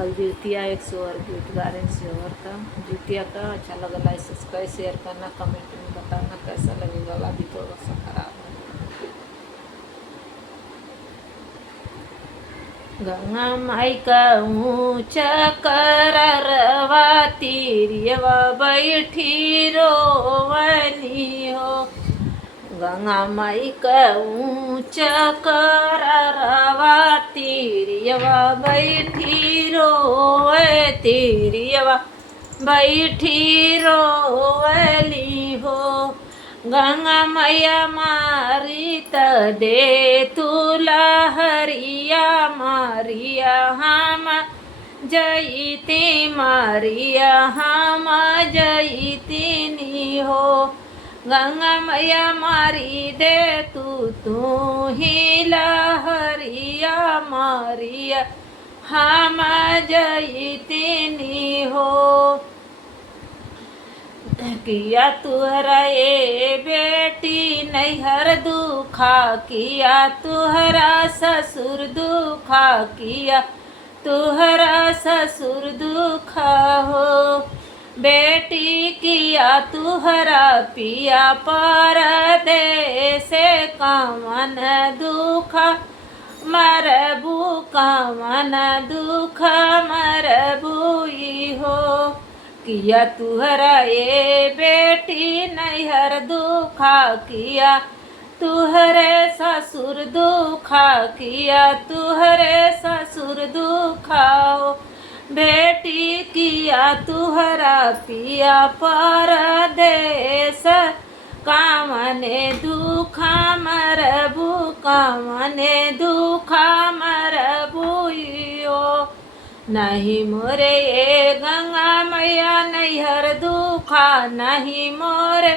कल जितिया 100 गीत गा रहे हैं और का जितिया का अच्छा लगा, लाइक सब्सक्राइब शेयर करना, कमेंट में बताना कैसा लगेगा। अभी थोड़ा सा खराब है। गंगा माई का ऊंचा कररवा तीरियवा बैठी रोवनी हो। गंगा माई का ऊंचा कररवा तीरियवा बैठी रोवे, तीरियवा बैठी रोवली हो। गंगा मैया मारी त दे तुला हरिया मारिया हम जईती, मारिया हम जईती हो। गंगा मैया मारी दे तू ही लहरिया मारिया हम जईती हो। किया तुहरा ए बेटी नैहर दुखा, किया तुहरा ससुर दुखा, किया तुहरा ससुर दुखा हो। बेटी किया तुहरा पिया परदेस कामन दुखा, मरबू कामन दुख मरबुई हो। किया तुहरा ए बेटी नैहर दुखा, किया तुहरे ससुर दुखा, किया तुहरे ससुर दुखा हो। बेटी किया तुहरा पिया परदेस कामने दुखा मरबू, कामने दुखा मरबुइयो। नहीं मोरे ये गंगा मैया नैहर दुखा, नहीं मोरे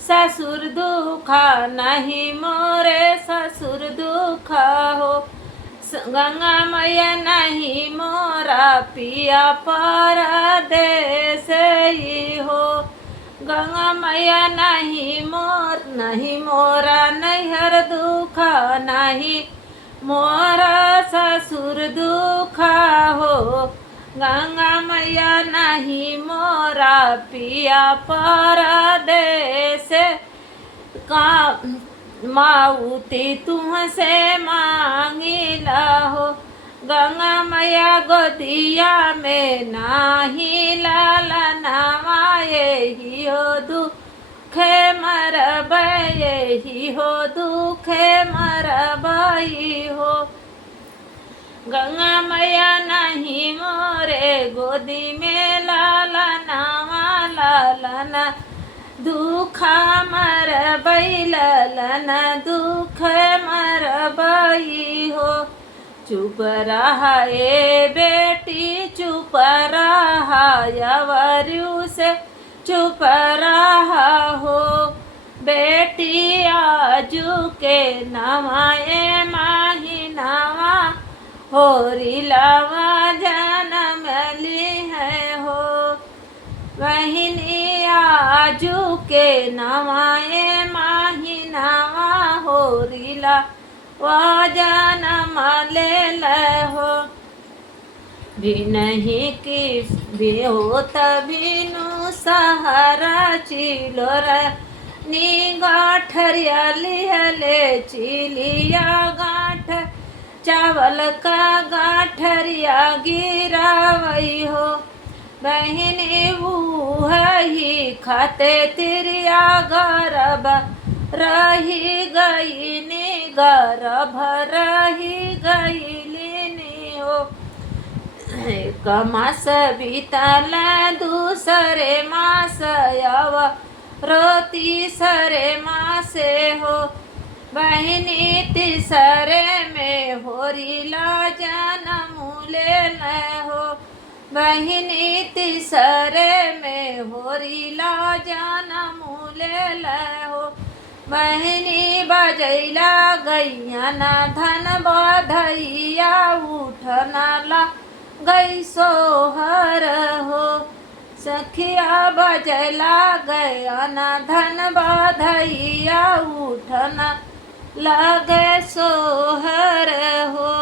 ससुर दुखा, नहीं मोरे ससुर दुखा हो। गंगा मैया नहीं मोरा पिया परदेस ही हो। गंगा मैया नहीं मोरा नैहर दुखा, नहीं मोरा ससुर दुखा हो। गंगा मैया नहीं मोरा पिया परदेस का माउती तुमसे मांगिला हो। गंगा मैया गोदिया में नाही लाला नवाए ही हो, दुखे मरबे ही हो, दुखे मरबई हो। गंगा मैया नहीं मोरे गोदी में लाला नवा, लाला न दुखा मरबई, ललन दुख मरबई हो। चुप रहा ए बेटी चुप रहा, यवरू से चुप रहा हो। बेटी आजू के नवाए माही नवा, होरी लावा जन्म ली है हो। बहिनी आजू के नवाए माही नवा, होरीला वा जन्म ले हो। भी नहीं किस भी हो तबिनु सहारा चिलोर नी गाठरिया लिहले चिलिया गाठ, चावल का गाठरिया गिरावई हो। बहिनी ही खाते तिरिया गर्भ रही गई नी, गर्भ रही गई लीनी हो। एक मास बीतल दूसरे मास आव रोती सरे मासे हो। बहिनी तीसरे में होरीला जन्म ले हो। बहिनी तीसरे में होरीला जन्म ले हो। बहिनी बजैला गैया न धन बधैया, उठना ला गई सोहर हो। सखिया बजला गया न धन बधैया, उठना लगे सोहर हो।